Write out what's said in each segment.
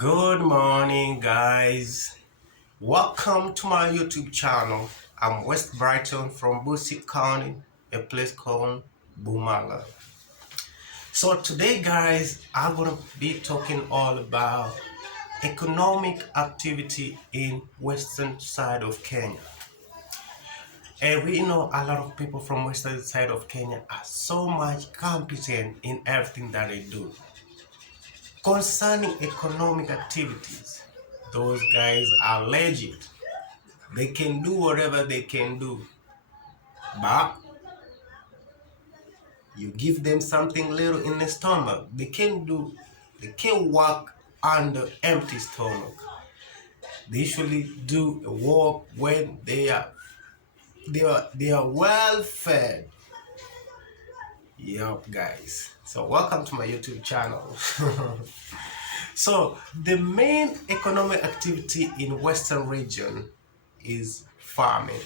Good morning, guys. Welcome to my YouTube channel. I'm West Brighton from Bussy County, a place called Bumala. So today, guys, I'm gonna be talking all about economic activity in western side of Kenya. And we know a lot of people from western side of Kenya are so much competent in everything that they do. Concerning economic activities, those guys are legit. They can do whatever they can do, but you give them something little in the stomach, they can work under empty stomach. They usually do a work when they are well fed. Yup, guys. So welcome to my YouTube channel. So the main economic activity in Western region is farming.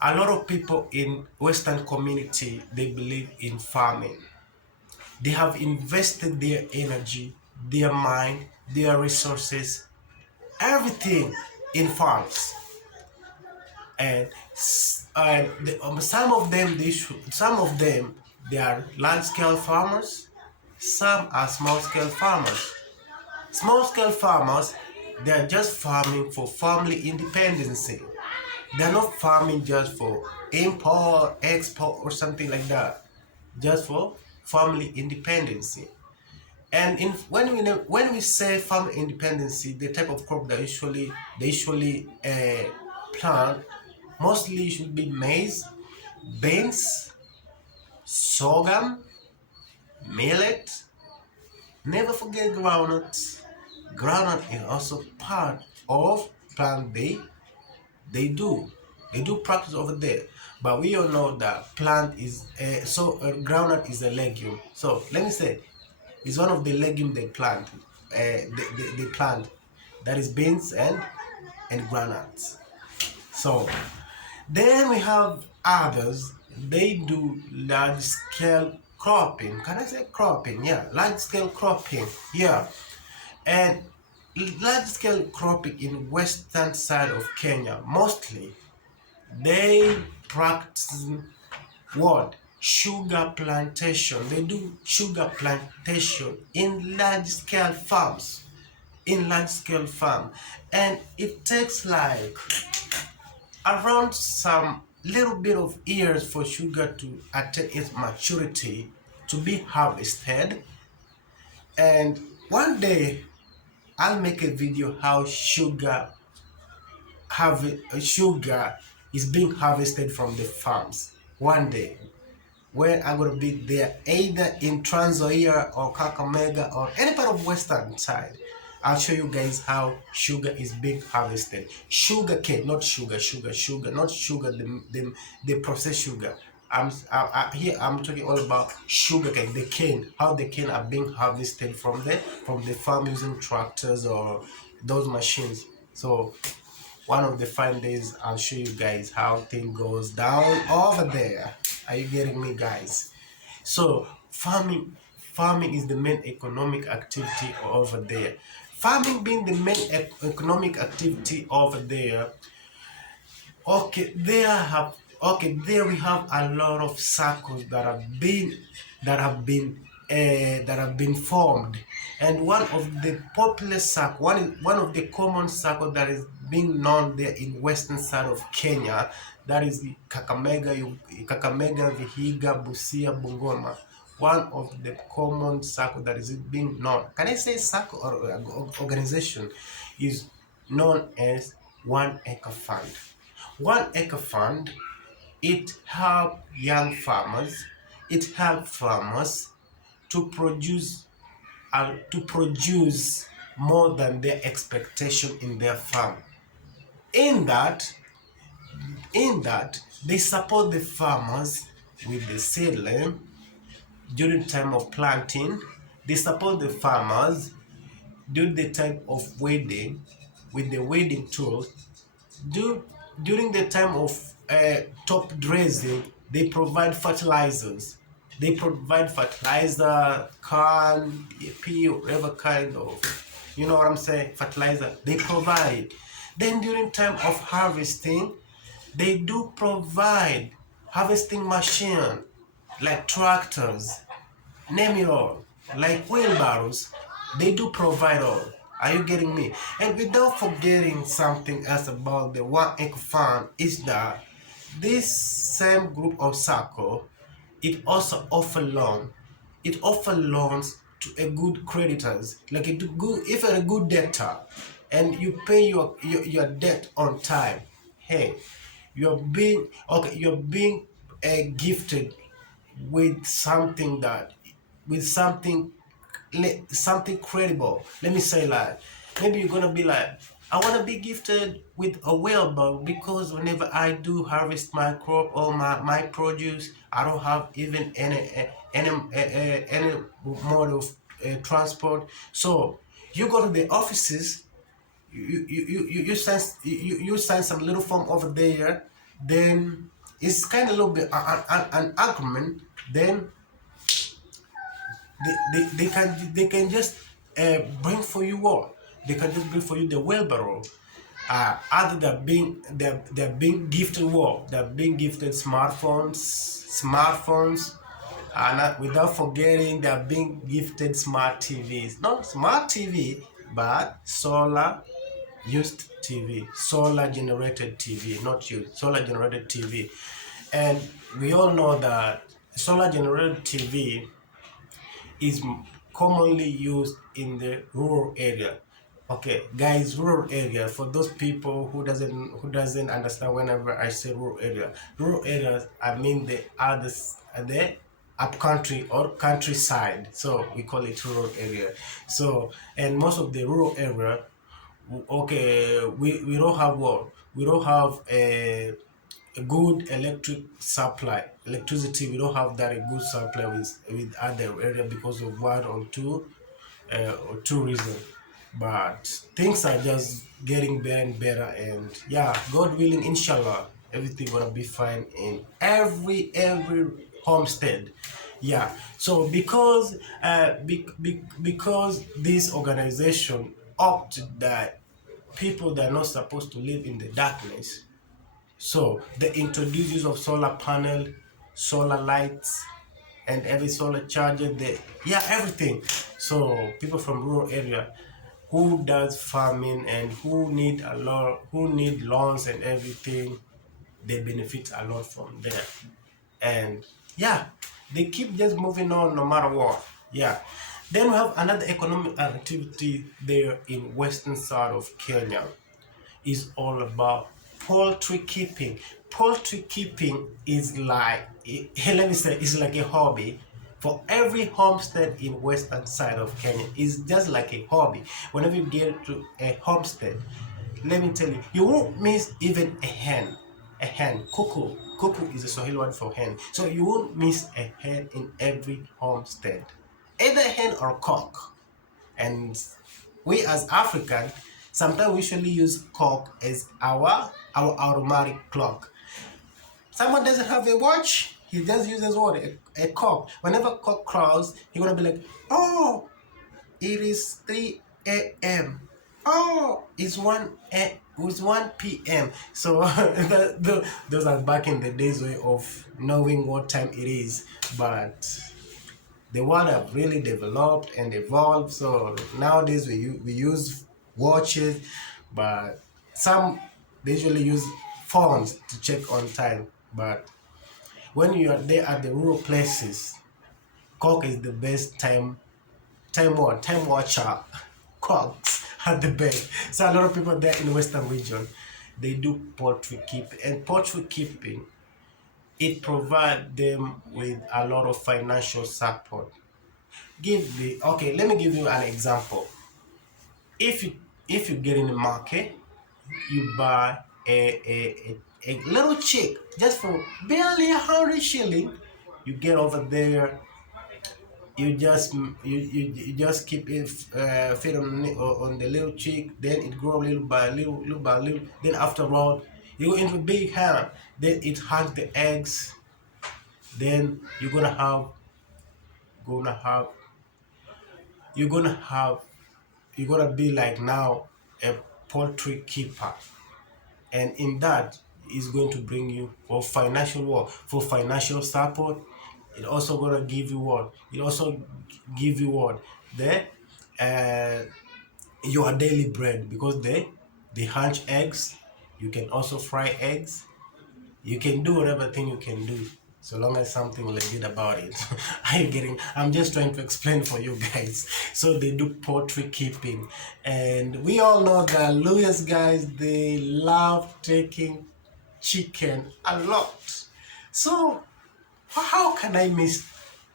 A lot of people in Western community, they believe in farming. They have invested their energy, their mind, their resources, everything in farms. And some of them they are large scale farmers. Some are small scale farmers. Small scale farmers, they are just farming for family independency. They're not farming just for import, export, or something like that. Just for family independency. And when we say family independency, the type of crop that they usually plant mostly should be maize, beans, sorghum, millet. Never forget groundnuts. Groundnut is also part of plant they do. They do practice over there. But we all know that plant is groundnut is a legume. So let me say, it's one of the legume they plant. They plant. That is beans and groundnuts. So then we have others. They do large scale cropping. Can I say cropping? Yeah, large scale cropping. Yeah, and large scale cropping in western side of Kenya mostly they practice what? Sugar plantation. They do sugar plantation in large scale farms. In large scale farm. And it takes like around some little bit of years for sugar to attain its maturity to be harvested. And one day I'll make a video how sugar is being harvested from the farms one day when I'm gonna be there either in Trans Nzoia or Kakamega or any part of western side. I'll show you guys how sugar is being harvested. Sugar cane, not sugar, not sugar, the processed sugar. Here I'm talking all about sugar cane, the cane, how the cane are being harvested from the farm using tractors or those machines. So one of the fine days I'll show you guys how thing goes down over there. Are you getting me, guys? So farming is the main economic activity over there. Farming being the main economic activity over there. There we have a lot of circles that have been formed, and one of the popular circle, one of the common circle that is being known there in western side of Kenya, that is the Kakamega, Vihiga, Busia, Bungoma. One of the common circle that is being known, can I say circle or organization, is known as 1 Acre Fund. 1 Acre Fund, it helps young farmers, it helps farmers to produce more than their expectation in their farm. In that, they support the farmers with the seedling during time of planting. They support the farmers during the time of weeding with the weeding tools. During the time of top dressing, they provide fertilizers. They provide fertilizer, corn, pea, whatever kind of, you know what I'm saying, fertilizer. They provide. Then during time of harvesting, they do provide harvesting machine like tractors, name it all, like wheelbarrows. They do provide all. Are you getting me? And without forgetting something else about the One Acre Farm is that this same group of circle, it also offer loan. It offer loans to a good creditors, like a good, if you're a good debtor and you pay your debt on time, hey, you're being gifted with something that with something credible. Let me say, like, maybe you're gonna be like, I want to be gifted with a wheelbarrow because whenever I do harvest my crop or my produce, I don't have even any mode of transport. So you go to the offices, you sign some little form over there, then it's kind of a little bit an argument. Then they can just bring for you what they can just bring for you the wheelbarrow. Other than they're being gifted what they're being gifted smartphones, and without forgetting they're being gifted smart TVs, not smart TV but solar generated TV, not used, solar generated TV. And we all know that solar generated TV is commonly used in the rural area. Okay, guys, rural area, for those people who doesn't understand whenever I say rural areas, I mean the up country or countryside. So we call it rural area. So, and most of the rural area, okay, we don't have what? We don't have a good electricity. We don't have that a good supply with other area because of one or two reasons. But things are just getting better and better, and yeah, God willing, inshallah, everything gonna be fine in every homestead. Yeah. So because this organization opted that people that are not supposed to live in the darkness, so the introduce use of solar panel, solar lights, and every solar charger, everything. So people from rural area who does farming and who need loans and everything, they benefit a lot from there. And yeah, they keep just moving on no matter what. Yeah. Then we have another economic activity there in western side of Kenya, is all about poultry keeping. Poultry keeping is like, let me say, it's like a hobby for every homestead in western side of Kenya. It's just like a hobby. Whenever you get to a homestead, let me tell you, you won't miss even a hen. A hen, cuckoo. Cuckoo is a Swahili word for hen. So you won't miss a hen in every homestead, either hen or cock. And we as African, sometimes we usually use cock as our automatic clock. Someone doesn't have a watch, he just uses what? A cock. Whenever cock crows, he's gonna be like, oh, it is 3 a.m. Oh, it's 1 p.m. So those are back in the days way of knowing what time it is. But the world have really developed and evolved. So nowadays we use watches, but some they usually use phones to check on time. But when you are there at the rural places, cock is the best time watcher. Cocks are the best. So a lot of people there in the western region, they do poultry keeping, and poultry keeping, it provides them with a lot of financial support. Let me give you an example. If you get in the market, you buy a little chick just for barely 100 shilling. You get over there, you just keep it feed on the little chick, then it grow little by little. Then after all, you go into big hand, then it hatch the eggs. Then you're gonna have gonna have you're gonna have you're gonna be like now a poultry keeper, and in that is going to bring you for financial work, for financial support. It also gonna give you what? It also give you what? The uh, your daily bread, because they hatch eggs. You can also fry eggs. You can do whatever thing you can do, so long as something legit about it. Are you getting? I'm just trying to explain for you guys. So they do poultry keeping, and we all know that Louis guys, they love taking chicken a lot. So how can I miss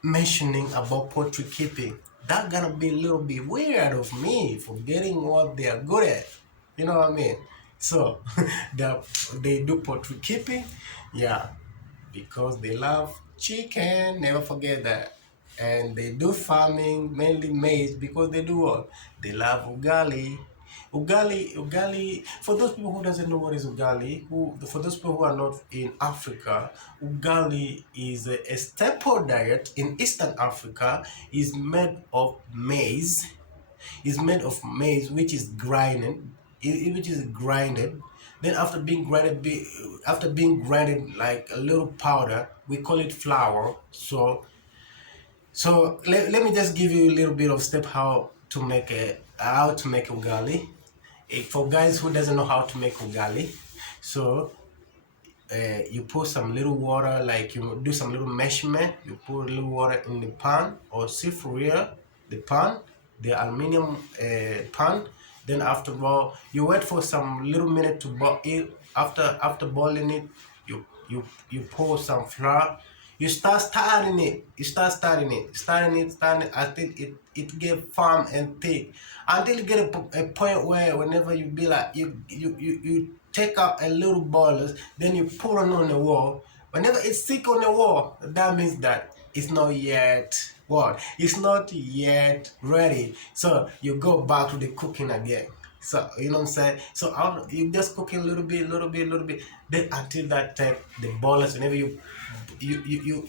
mentioning about poultry keeping? That gonna be a little bit weird of me forgetting what they are good at. You know what I mean? So the, they do poultry keeping, yeah, because they love chicken. Never forget that. And they do farming, mainly maize, because they do what? They love ugali. Ugali. For those people who doesn't know what is ugali, for those people who are not in Africa, ugali is a staple diet in Eastern Africa. Is made of maize. Is made of maize, which is grinded, which is grinded. Then after being grinded like a little powder, we call it flour. So let me just give you a little bit of step how to make ugali. For guys who doesn't know how to make ugali, so you put some little water, like you do some little measurement. You put a little water in the pan, or see for real, the pan, the aluminum pan. Then after all, you wait for some little minute to boil it. After boiling it, you pour some flour. You start stirring it. You start stirring it until it get firm and thick. Until you get a point where whenever you be like you take out a little ball, then you put it on the wall. Whenever it's thick on the wall, that means that it's not yet what? It's not yet ready. So you go back to the cooking again. So you know what I'm saying? So you just cook it a little bit, then until that time the ballers, whenever you you you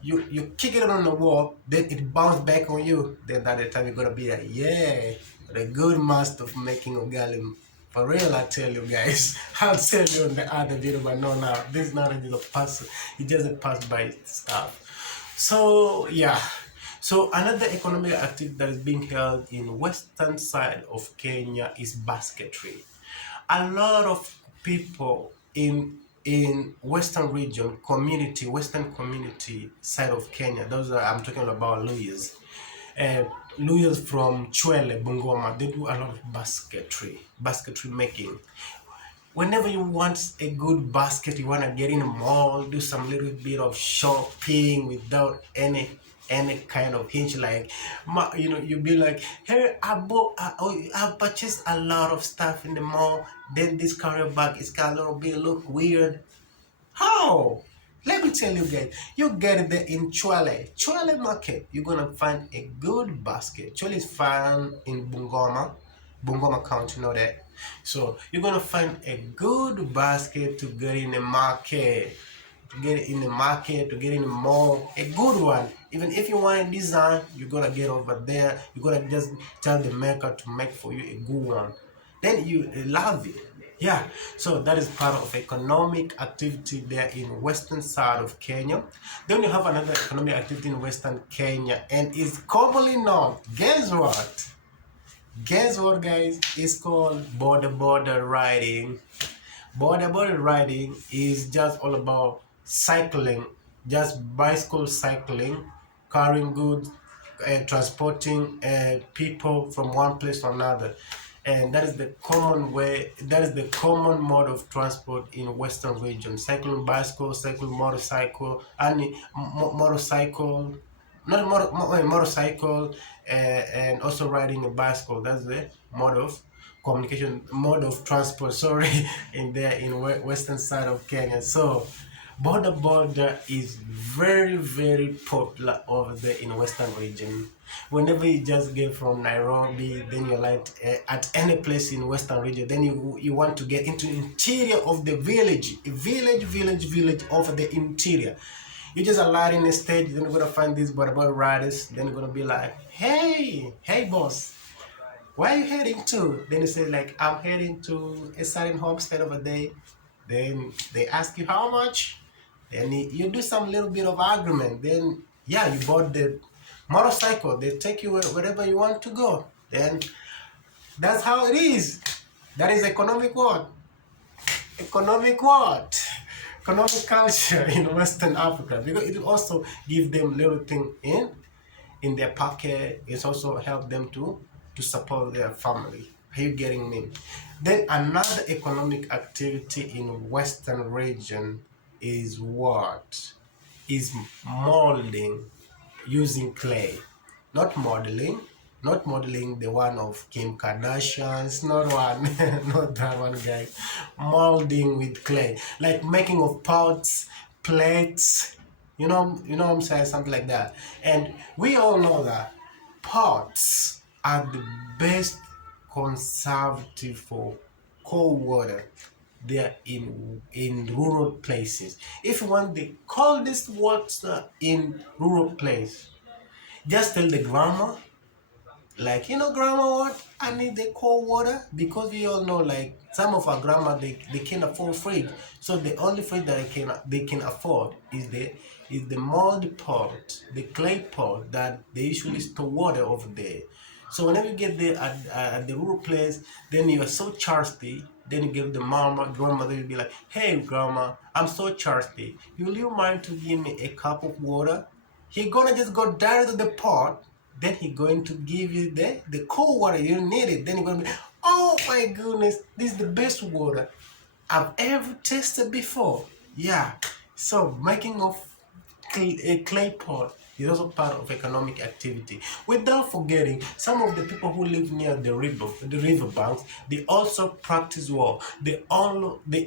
you you kick it on the wall, then it bounce back on you. Then at the time you're gonna be like, yeah, the good master of making ugali. For real, I tell you guys. I'll tell you on the other video, but no, now this is not a pass. It just a pass by stuff. So yeah. So another economic activity that is being held in western side of Kenya is basketry. A lot of people in western community side of Kenya, those are, I'm talking about lawyers, uh, lawyers from Chwele, Bungoma, they do a lot of basketry making. Whenever you want a good basket, you want to get in the mall, do some little bit of shopping without any kind of hinge, like you be like, hey, I purchased a lot of stuff in the mall, then this carrier bag is got a little bit look weird. How? Let me tell you guys, you get it there in Chwele market. You're gonna find a good basket. Chwele is found in Bungoma County, you know that. So you're gonna find a good basket to get in the market, to get in the mall, a good one. Even if you want a design, you're gonna get over there. You're gonna just tell the maker to make for you a good one. Then you love it. Yeah, so that is part of economic activity there in western side of Kenya. Then you have another economic activity in western Kenya, and is commonly known. Guess what? Guess what, guys? It's called border riding. Border riding is just all about cycling, just bicycle cycling, carrying goods, transporting people from one place to another. And that is the common way, that is the common mode of transport in western region. Cycling bicycle, cycling motorcycle, and motorcycle, not motorcycle, and also riding a bicycle. That's the mode of communication, mode of transport, sorry, in western side of Kenya. So border is very popular over there in western region. Whenever you just get from Nairobi, then you're like at any place in western region, then you want to get into the interior of the village over the interior. You just alight in the stage, then you're gonna find these bodaboda riders, then you're gonna be like, hey boss, where are you heading to? Then you say like, I'm heading to a certain homestead of a day. Then they ask you how much, and you do some little bit of argument. Then yeah, you bought the motorcycle. They take you wherever you want to go. Then that's how it is. That is economic what? Economic what? Economic culture in Western Africa, because it will also give them little thing in their pocket. It's also help them to support their family. Are you getting me? Then another economic activity in Western region is what? Is molding using clay, not modeling, not modeling the one of Kim Kardashian's, not one, not that one, guys. Molding with clay, like making of pots, plates, you know what I'm saying, something like that. And we all know that pots are the best conservative for cold water. They are in rural places. If you want the coldest water in rural place, just tell the grandma, like, grandma, what? I need the cold water, because we all know, like, some of our grandma, they can't afford fridge. So the only fridge that they can afford is the mold pot, the clay pot that they usually store water over there. So whenever you get there at the rural place, then you are so thirsty. Then you give the grandmother will be like, hey grandma, I'm so thirsty. Will you mind to give me a cup of water? He gonna just go direct to the pot, then he going to give you the cold water you need it. Then he gonna be, oh my goodness, this is the best water I've ever tasted before. Yeah. So making of a clay pot is also part of economic activity. Without forgetting, some of the people who live near the river banks, they also practice what? They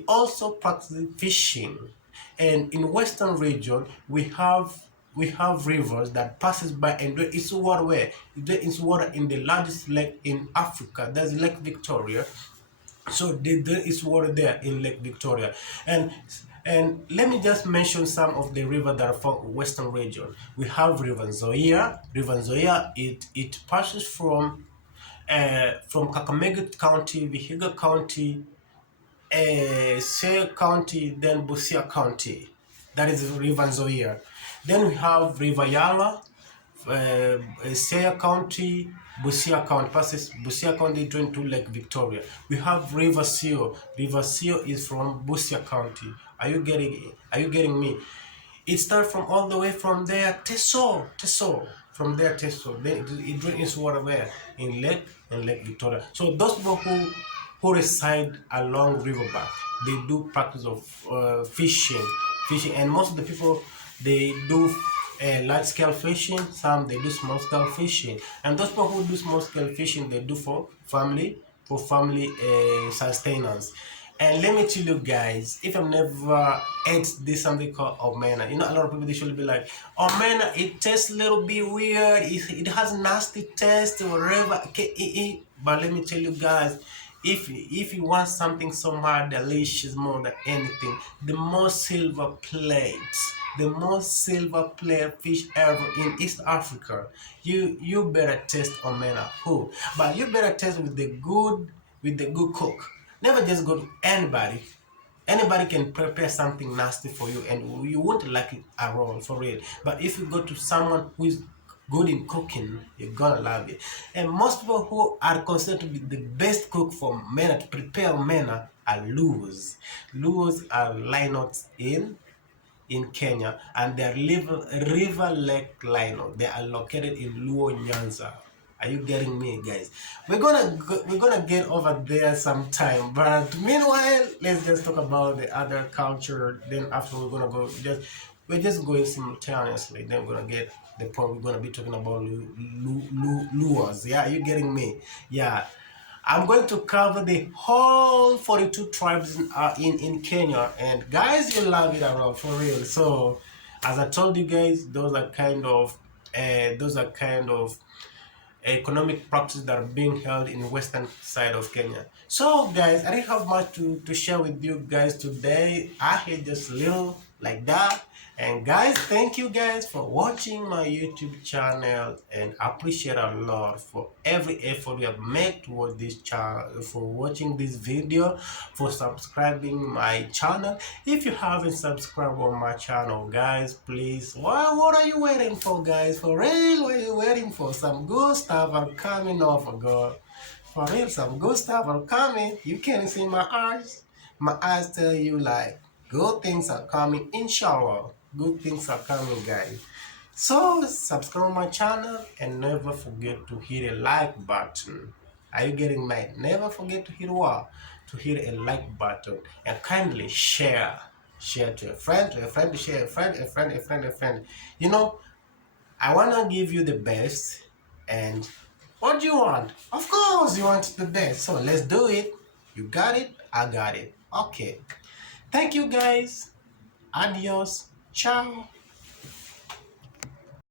also practice fishing. And in Western region, we have rivers that passes by, and it's water where? It's water in the largest lake in Africa. That's Lake Victoria. So there is water there in Lake Victoria. And let me just mention some of the rivers that are from Western region. We have River Nzoia. River Nzoia, it passes from Kakamega County, Vihiga County, Say County, then Busia County. That is River Nzoia. Then we have River Yala, Seya County, Busia County, passes Busia County joined to Lake Victoria. We have River Sio. River Sio is from Busia County. Are you getting me? It starts from all the way from there, Teso. From there, Teso. Then it drains water where? In Lake Victoria. So those people who reside along riverbank, they do practice of fishing, and most of the people, they do large scale fishing. Some they do small scale fishing, and those people who do small scale fishing, they do for family sustenance. And let me tell you guys, if I've never ate this something called omena, a lot of people, they should be like, omena, it tastes a little bit weird, it has nasty taste or whatever. Okay, but let me tell you guys, if you want something so much delicious more than anything, the most silver plate fish ever in East Africa, you better taste omena. Who? But you better taste with the good cook. Never just go to anybody. Anybody can prepare something nasty for you and you won't like it at all, for real. But if you go to someone who is good in cooking, you're gonna love it. And most people who are considered to be the best cook for mena, to prepare mena, are Luos. Luos are Linots in Kenya, and they're River Lake Lino. They are located in Luo Nyanza. Are you getting me, guys? We're gonna get over there sometime. But meanwhile, let's just talk about the other culture. Then after we're just going simultaneously. Then we're gonna get the point. We're gonna be talking about Luos. Yeah, are you getting me? Yeah. I'm going to cover the whole 42 tribes in Kenya, and guys, you love it around, for real. So, as I told you guys, those are kind of economic practices that are being held in the western side of Kenya. So, guys, I didn't have much to share with you guys today. I had just like that. And guys, thank you guys for watching my YouTube channel, and I appreciate a lot for every effort you have made towards this channel, for watching this video, for subscribing my channel. If you haven't subscribed on my channel, guys, please, what are you waiting for, guys? For real, what are you waiting for? Some good stuff are coming over, God. For real, some good stuff are coming. You can't see my eyes. My eyes tell you like good things are coming, inshallah. Good things are coming, guys. So subscribe my channel and never forget to hit a like button. Are you getting mad? Never forget to hit what? To hit a like button, and kindly share. Share to a friend, to a friend, to share a friend, a friend, a friend, a friend. You know, I wanna give you the best, and what do you want? Of course you want the best. So let's do it. You got it, I got it. Okay. Thank you guys. Adios. Ciao.